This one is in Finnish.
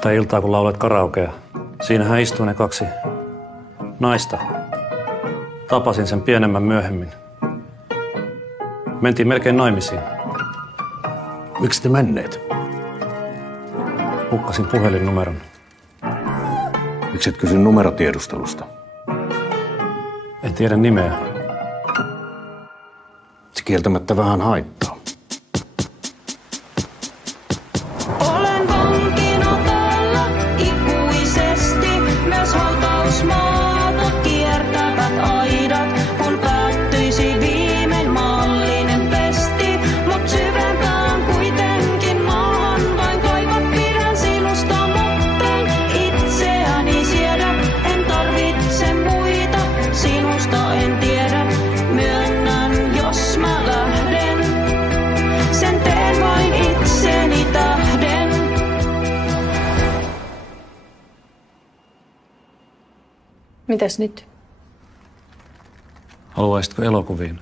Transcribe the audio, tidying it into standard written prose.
sitä iltaa, kun lauloit karaokea. Siinähän istui ne kaksi naista. Tapasin sen pienemmän myöhemmin. Mentiin melkein naimisiin. Miksi te menneet? Hukkasin puhelinnumeron. Miksi et kysy numerotiedustelusta? En tiedä nimeä. Se kieltämättä vähän haittaa. Olen vankina täällä ikuisesti, myös hautausmaata kiertävät aidat, kun päättyisi viimein maallinen pesti. Mut syvempään kuitenkin maahan vain kaivat, pidän sinusta, mutten itseäni siedä. En tarvitse muita, sinusta en tiedä. Myönnän, jos mä lähden, sen teen vain itseni tähden. Mitäs nyt? Haluaisitko elokuviin?